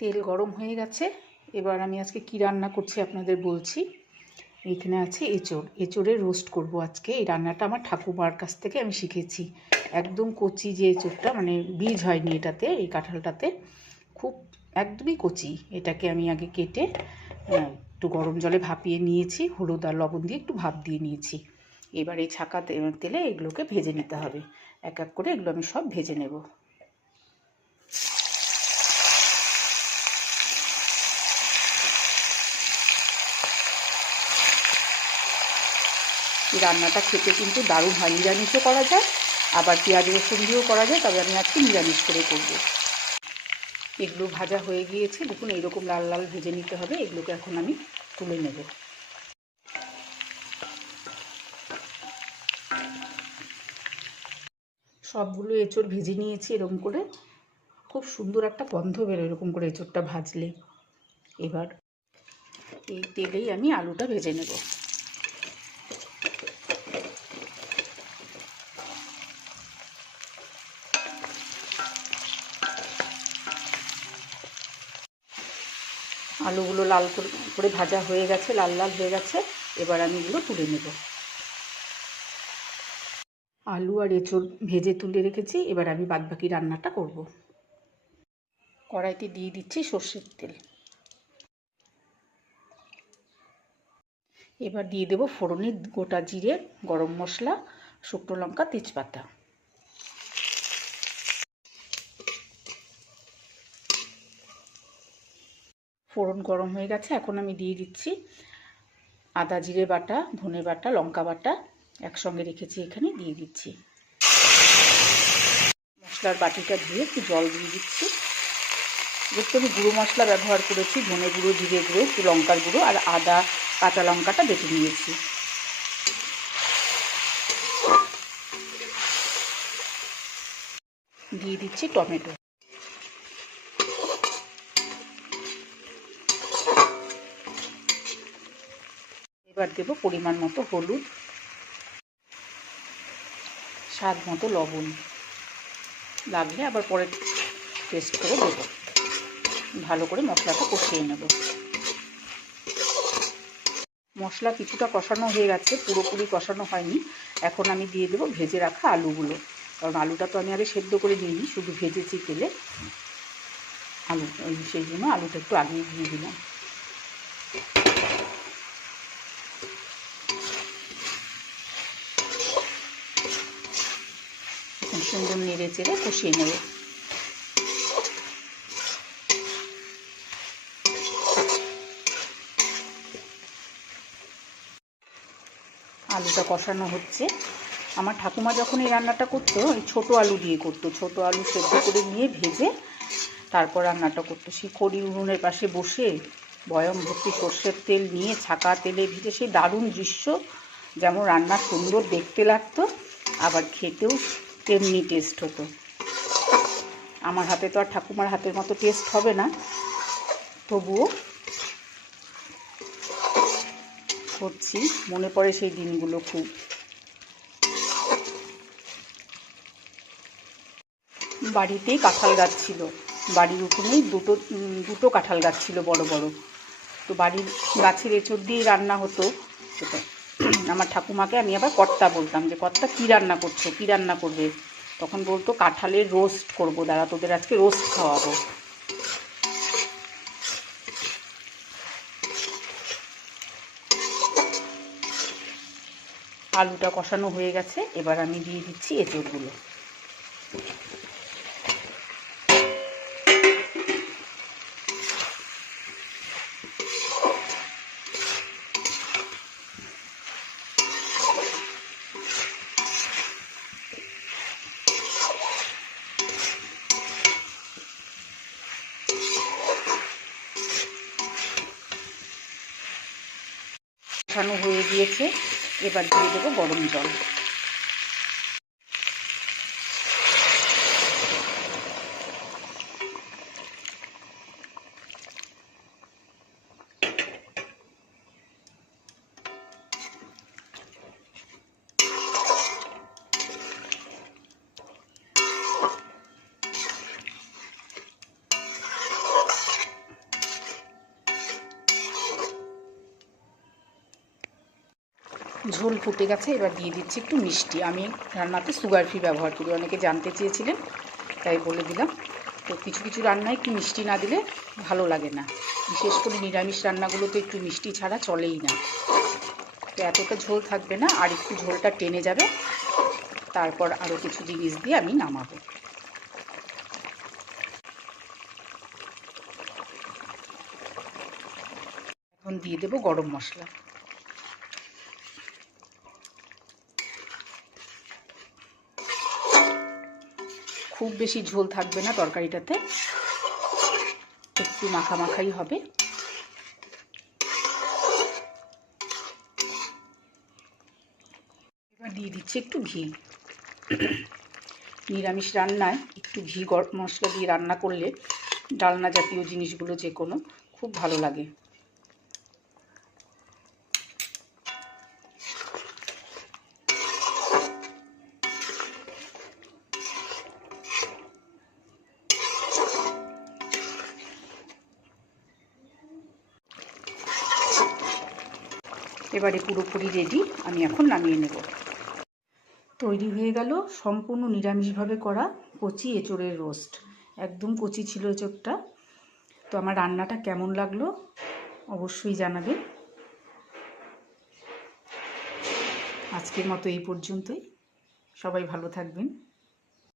তেল গরম হয়ে গেছে। এবার আমি আজকে কি রান্না করছি আপনাদের বলছি। এখানে আছে এঁচোড়। এঁচোড়ের রোস্ট করব আজকে। এই রান্নাটা আমার ঠাকুমার কাছ থেকে আমি শিখেছি। একদম কচি যে এঁচোড়টা, মানে বীজ হয়নি এটাতে, এই কাঁঠালটাতে খুব একদমই কচি। এটাকে আমি আগে কেটে একটু গরম জলে ভাপিয়ে নিয়েছি, হলুদ আর লবণ দিয়ে একটু ভাপ দিয়ে নিয়েছি। এবার এই ছাঁকা তেলে এগুলোকে ভেজে নিতে হবে। এক এক করে এগুলো আমি সব ভেজে নেব। এই রান্নাটা খেতে কিন্তু দারুণ হয়। নিরামিষও করা যায়, আবার পেঁয়াজ রসুন দিয়েও করা যায়, তবে আমি আজকে নিরামিষ করে করব। এগুলো ভাজা হয়ে গিয়েছে, দেখুন এইরকম লাল লাল ভেজে নিতে হবে। এগুলোকে এখন আমি তুলে নেব। সবগুলো এঁচোড় ভেজে নিয়েছি এরকম করে। খুব সুন্দর একটা গন্ধ বেরোয় এরকম করে এঁচোড়টা ভাজলে। এবার এই তেলেই আমি আলুটা ভেজে নেব। আলুগুলো লাল করে ভাজা হয়ে গেছে, লাল লাল হয়ে গেছে। এবার আমি এগুলো তুলে নেব। আলু আর এঁচোড় ভেজে তুলে রেখেছি। এবার আমি বাদবাকি রান্নাটা করব। কড়াইতে দিয়ে দিচ্ছি সর্ষের তেল। এবার দিয়ে দেব ফোড়নে গোটা জিরে, গরম মশলা, শুকনো লঙ্কা, তেজপাতা। ফোড়ন গরম হয়ে গেছে। এখন আমি দিয়ে দিচ্ছি আদা জিরে বাটা, ধনে বাটা, লঙ্কা বাটা একসঙ্গে রেখেছি, এখানে দিয়ে দিচ্ছি। মশলার বাটিটা ধুয়ে একটু জল দিয়ে দিচ্ছি। যেহেতু আমি গুঁড়ো মশলা ব্যবহার করেছি, ধনে গুঁড়ো, জিরে গুঁড়ো, একটু লঙ্কার গুঁড়ো আর আদা কাঁচা লঙ্কাটা বেটে নিয়েছি। দিয়ে দিচ্ছি টমেটো। এবার দেবো পরিমাণ মতো হলুদ, স্বাদ মতো লবণ, লাগলে আবার পরে টেস্ট করে দেবো। ভালো করে মশলাটা কষিয়ে নেব। মশলা কিছুটা কষানো হয়ে গেছে, পুরোপুরি কষানো হয়নি। এখন আমি দিয়ে দেবো ভেজে রাখা আলুগুলো, কারণ আলুটা তো আমি আগে সেদ্ধ করে নিইনি, শুধু ভেজেছি তেলে আলু, সেই জন্য আলুটা একটু আগেই দিয়ে দিলাম। সুন্দর নেড়ে চেড়ে কষিয়ে নেব। আলুটা কষানো হচ্ছে। আমার ঠাকুমা যখন এই রান্নাটা করতো, এই ছোটো আলু দিয়ে করতো। ছোটো আলু সেদ্ধ করে নিয়ে ভেজে তারপর রান্নাটা করতো। সেই খড়ি উনুনের পাশে বসে বয়ম ভর্তি সর্ষের তেল নিয়ে ছাঁকা তেলে ভেজে, সেই দারুণ দৃশ্য। যেমন রান্না সুন্দর দেখতে লাগতো, আবার খেতেও তেমনি টেস্ট হতো। আমার হাতে তো আর ঠাকুমার হাতের মতো টেস্ট হবে না, তবুও করছি। মনে পড়ে সেই দিনগুলো খুব। বাড়িতেই কাঁঠাল গাছ ছিল, বাড়ির উঠোনেই দুটো কাঁঠাল গাছ ছিল বড় বড়। তো বাড়ির গাছের এঁচোড় দিয়েই রান্না হতো সেটা। আমার ঠাকুমাকে আমি আবার কর্তা বলতাম, যে কর্তা কী রান্না করছো, কী রান্না করবে? তখন বলতো কাঁঠালের রোস্ট করবো, দাঁড়া তোদের আজকে রোস্ট খাওয়াবো। আলুটা কষানো হয়ে গেছে। এবার আমি দিয়ে দিচ্ছি এঁচোড়গুলো। কষানো হয়ে গিয়েছে। এবার দিয়ে দেবো গরম জল। ঝোল ফুটে গেছে, এবার দিয়ে দিচ্ছি একটু মিষ্টি। আমি রান্নাতে সুগার ফ্রি ব্যবহার করি, অনেকে জানতে চেয়েছিলেন তাই বলে দিলাম। তো কিছু কিছু রান্নায় একটু মিষ্টি না দিলে ভালো লাগে না, বিশেষ করে নিরামিষ রান্নাগুলোতে একটু মিষ্টি ছাড়া চলেই না। তো এতটা ঝোল থাকবে না, আর একটু ঝোলটা টেনে যাবে, তারপর আরও কিছু জিনিস দিয়ে আমি নামাবো। এখন দিয়ে দেবো গরম মশলা। খুব বেশি ঝোল থাকবে না তরকারিটাতে, একটু মাখামাখাই হবে। এবার দিয়ে দিচ্ছি একটু ঘি। নিরামিষ রান্নায় একটু ঘি গরম মশলা দিয়ে রান্না করলে ডালনা জাতীয় জিনিসগুলো যে কোনো খুব ভালো লাগে। এবারে পুরোপুরি রেডি, আমি এখন নামিয়ে নেব। তৈরি হয়ে গেল সম্পূর্ণ নিরামিষভাবে করা কচি এঁচোড়ের রোস্ট। একদম কচি ছিল এঁচোড়টা। তো আমার রান্নাটা কেমন লাগলো অবশ্যই জানাবেন। আজকের মতো এই পর্যন্তই। সবাই ভালো থাকবেন।